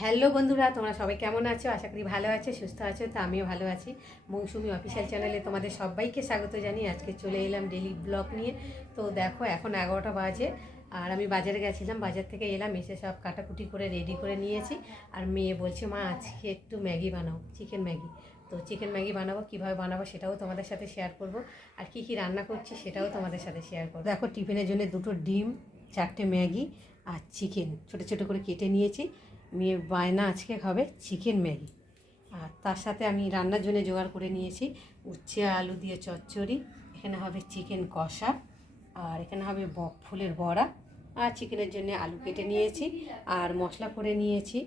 Hello বন্ধুরা, তোমরা সবাই কেমন আছো? আশা করি ভালো আছো, সুস্থ আছো। তো আমিও ভালো আছি। মৌসুমি অফিসিয়াল চ্যানেলে তোমাদের সবাইকে স্বাগত জানিয়ে আজকে চলে এলাম ডেলি ব্লগ নিয়ে। তো দেখো এখন 11টা বাজে আর আমি বাজারে গেছিলাম, বাজার থেকে এলাম, এসে সব কাটাকুটি করে রেডি করে নিয়েছি। আর মেয়ে বলছে, মা আজকে একটু ম্যাগি বানাও, চিকেন ম্যাগি। তো চিকেন ম্যাগি বানাবো, কীভাবে বানাবো সেটাও তোমাদের সাথে শেয়ার করব। আর কি কি রান্না করছি সেটাও তোমাদের সাথে শেয়ার করবো। দেখো টিফিনের জন্য 2টো ডিম, 4টে ম্যাগি আর চিকেন ছোটো ছোটো করে কেটে নিয়েছি। মেয়ের বায়না আজকে খাবে চিকেন ম্যাগি। আর তার সাথে আমি রান্নার জন্য জোগাড় করে নিয়েছি উচ্ছে আলু দিয়ে চচ্চড়ি, এখানে হবে চিকেন কষা, আর এখানে হবে ফুলের বড়া, আর চিকেনের জন্য আলু কেটে নিয়েছি, আর মশলা করে নিয়েছি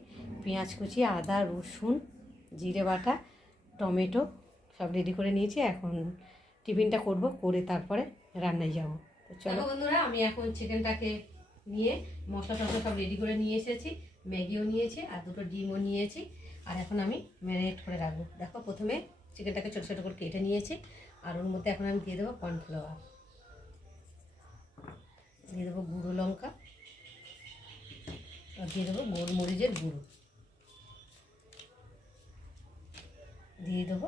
পেঁয়াজ কুচি, আদা রসুন জিরে বাটা টমেটো সব রেডি করে নিয়েছি। এখন টিফিনটা করব, করে তারপরে রান্নায় যাব। তো চলো বন্ধুরা, আমি এখন চিকেনটাকে নিয়ে মশলা টশলা সব রেডি করে নিয়ে এসেছি, ম্যাগিও নিয়েছি আর 2টো ডিমও নিয়েছি। আর এখন আমি ম্যারিনেট করে রাখবো। দেখো প্রথমে চিকেনটাকে ছোটো ছোটো করে কেটে নিয়েছি, আর ওর মধ্যে এখন আমি দিয়ে দেবো কর্নফ্লাওয়ার, দিয়ে দেবো গুঁড়ো লঙ্কা, আর দিয়ে দেবো গোলমরিচের গুঁড়ো, দিয়ে দেবো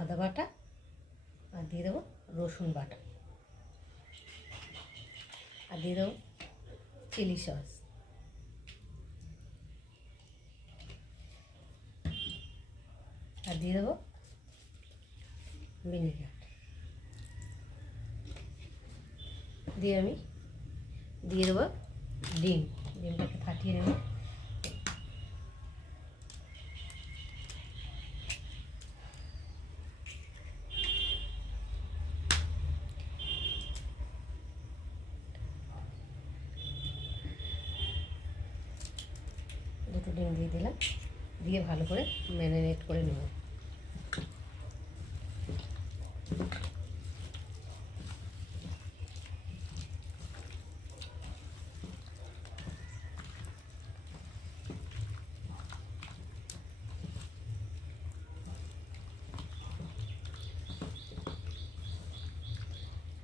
আদা বাটা, আর দিয়ে দেবো রসুন বাটা, আর দিয়ে দেবো চিলি সস, আর দিয়ে দেবো ভিনেগার, দিয়ে আমি দিয়ে দেবো ডিমটাকে ফাটিয়ে নেব। দুটো ডিম দিয়ে দিলাম, দিয়ে ভালো করে ম্যারিনেট করে নেব।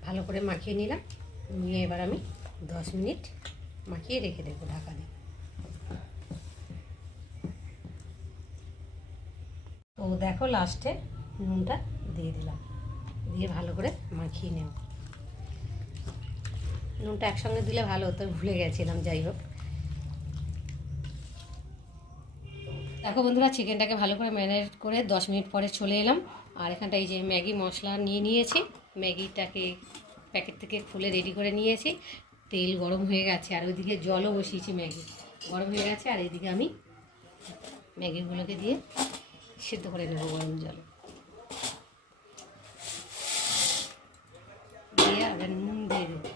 ভালো করে মাখিয়ে নিলাম, নিয়ে এবার আমি 10 মিনিট মাখিয়ে রেখে দেবো ঢাকা দিয়ে। তো দেখো লাস্টে নুনটা দিয়ে দিলাম, দিয়ে ভালো করে মাখিয়ে নেব। নুনটা একসঙ্গে দিলে ভালো হতো, ভুলে গেছিলাম, যাই হোক। দেখো বন্ধুরা, চিকেনটাকে ভালো করে ম্যারিনেট করে 10 মিনিট পরে চলে এলাম। আর এখানটা এই যে ম্যাগি মশলা নিয়ে নিয়েছি, ম্যাগিটাকে প্যাকেট থেকে খুলে রেডি করে নিয়েছি। তেল গরম হয়ে গেছে, আর ওইদিকে জলও বসিয়েছি, ম্যাগি গরম হয়ে গেছে। আর এইদিকে আমি ম্যাগিগুলোকে দিয়ে সিদ্ধ করে নেব গরম জলে দিয়ে, আবার নুন দিয়ে দেবো।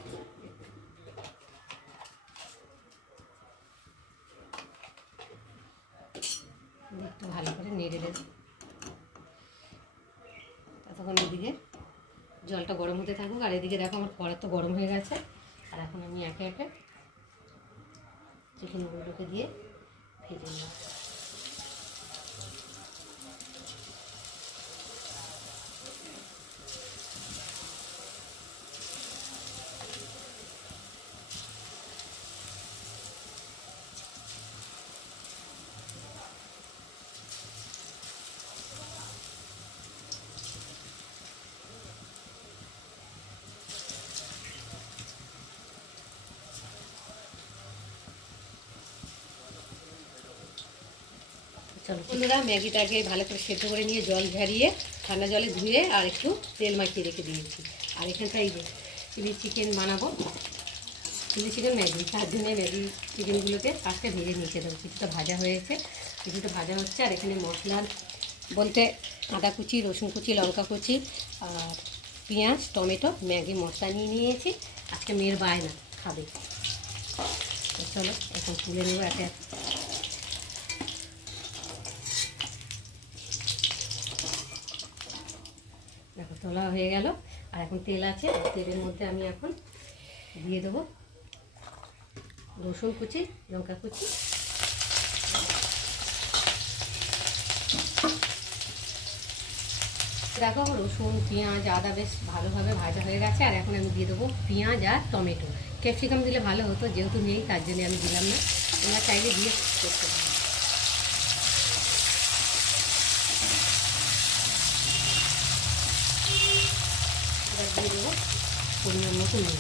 একটু ভালো করে নেড়ে দেবো। ততক্ষণ এদিকে জলটা গরম হতে থাকুক, আর এদিকে দেখো আমার কড়া তো গরম হয়ে গেছে। আর এখন আমি একে একে চিকেনগুলোকে দিয়ে ভেজে নেব। চলো বন্ধুরা, ম্যাগিটাকে ভালো করে সেদ্ধ করে নিয়ে জল ঝারিয়ে ঠান্ডা জলে ধুয়ে আর একটু তেল মাখিয়ে রেখে দিয়েছি। আর এখানটা এই যে চিলি চিকেন বানাবো, চিলি চিকেন ম্যাগি, তার জন্য ম্যাগি চিকেনগুলোকে ফার্স্টে ভেজে নিচে দেবো। কিছুটা ভাজা হয়েছে, কিছুটা ভাজা হচ্ছে। আর এখানে মশলা বলতে আদা কুচি, রসুন কুচি, লঙ্কা কুচি, আর পেঁয়াজ টমেটো ম্যাগি মশলা নিয়ে নিয়েছি। আজকে মেয়ের বায়না খাবে। চলো এখন তুলে নেবো একে এক। দেখো তোলা হয়ে গেল, আর এখন তেল আছে, তেলের মধ্যে আমি এখন দিয়ে দেবো রসুন কুচি, লঙ্কা কুচি, দেখো রসুন পেঁয়াজ আদা বেশ ভালোভাবে ভাজা হয়ে গেছে। আর এখন আমি দিয়ে দেবো পেঁয়াজ আর টমেটো। ক্যাপসিকাম দিলে ভালো হতো, যেহেতু নেই তার জন্য আমি দিলাম না, তোমরা চাইলে দিয়ে করতে পারো। পরিমাণ মতো নুন।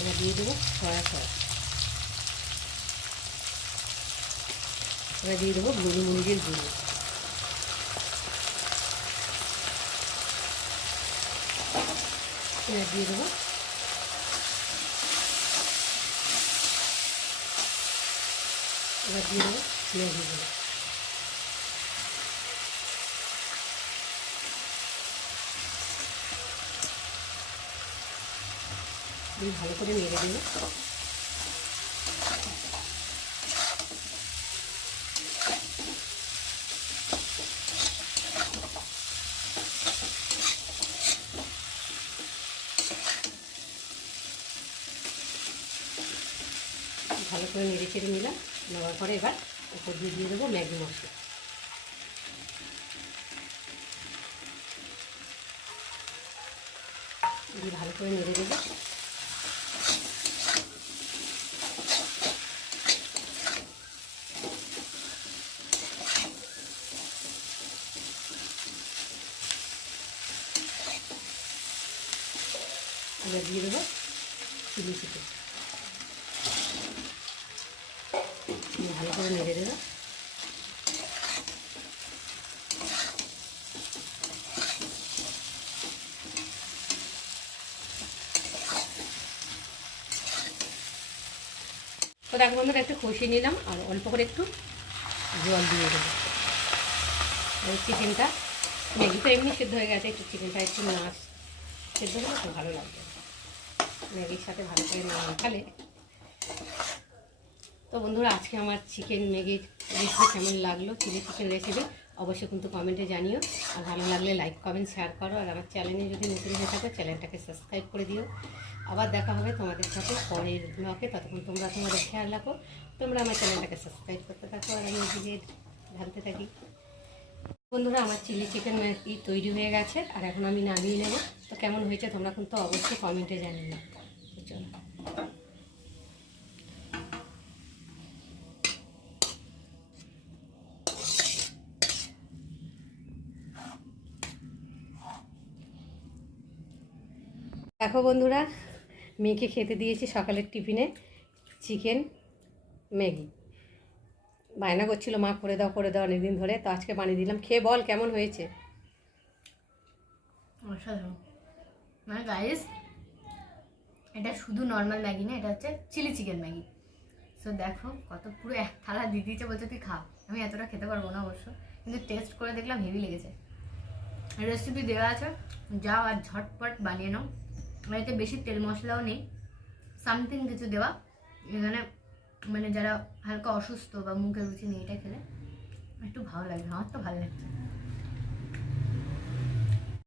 এবার দিয়ে দেবো সয়া সস। এবার দিয়ে দেবো গোলমরিচের গুঁড়ো। এবার দিয়ে দেবো ম্যাগিগুলো। ভালো করে নেড়ে দেবো। ভালো করে নেড়ে চেড়ে নিলাম। নেওয়ার পরে এবার উপর দিয়ে দেবো ম্যাগি মশলা। দিয়ে ভালো করে নেড়ে দেবো। এবার দিয়ে দেবো চিলি চিকেন। ভালো করে নেড়ে দেবো। তো দেখো বন্ধুরা, একটু কষিয়ে নিলাম আর অল্প করে একটু জল দিয়ে দেবো। চিকেনটা, ম্যাগি তো এমনি সেদ্ধ হয়ে গেছে, একটু চিকেনটা একটু মাছ সেদ্ধ হলে খুব ভালো লাগবে, ম্যাগির সাথে ভালো করে না মাখালে। তো বন্ধুরা, আজকে আমার চিকেন ম্যাগির রেসিপি কেমন লাগলো, চিলি চিকেন রেসিপি অবশ্যই কিন্তু কমেন্টে জানিও। আর ভালো লাগলে লাইক কমেন্ট শেয়ার করো। আর আমার চ্যানেলে যদি নতুন হয়ে থাকো চ্যানেলটাকে সাবস্ক্রাইব করে দিও। আবার দেখা হবে তোমাদের সাথে পরের ব্লগে। ততক্ষণ তোমরা তোমাদের খেয়াল রাখো, তোমরা আমার চ্যানেলটাকে সাবস্ক্রাইব করতে থাকো আর আমি ওদিকে ঢালতে থাকি। বন্ধুরা, আমার চিলি চিকেন ম্যাগি তৈরি হয়ে গেছে আর এখন আমি নামিয়ে নেব। তো কেমন হয়েছে তোমরা কিন্তু অবশ্যই কমেন্টে জানিও। চলো। দেখো বন্ধুরা, মেয়েকে খেতে দিয়েছি সকালের টিফিনে চিকেন ম্যাগি। বায়না করছিল মা করে দাও অনেকদিন ধরে, তো আজকে বানিয়ে দিলাম। খেয়ে বল কেমন হয়েছে। অসাধারণ। মানে গাইস, এটা শুধু নর্মাল ম্যাগি না, এটা হচ্ছে চিলি চিকেন ম্যাগি। সো দেখো কত পুরো এক থালা দিয়ে দিয়েছে, বলছে তুই খা। আমি এতটা খেতে পারবো না অবশ্য, কিন্তু টেস্ট করে দেখলাম হেভি লেগেছে। রেসিপি দেওয়া আছে, যাও আর ঝটপট বানিয়ে নাও। আর এতে বেশি তেল মশলাও নেই, সামথিং কিছু দেওয়া এখানে, মানে যারা হালকা অসুস্থ বা মুখে রুচি নেই, এটা খেলে একটু ভালো লাগবে। আমার তো ভালো লাগছে।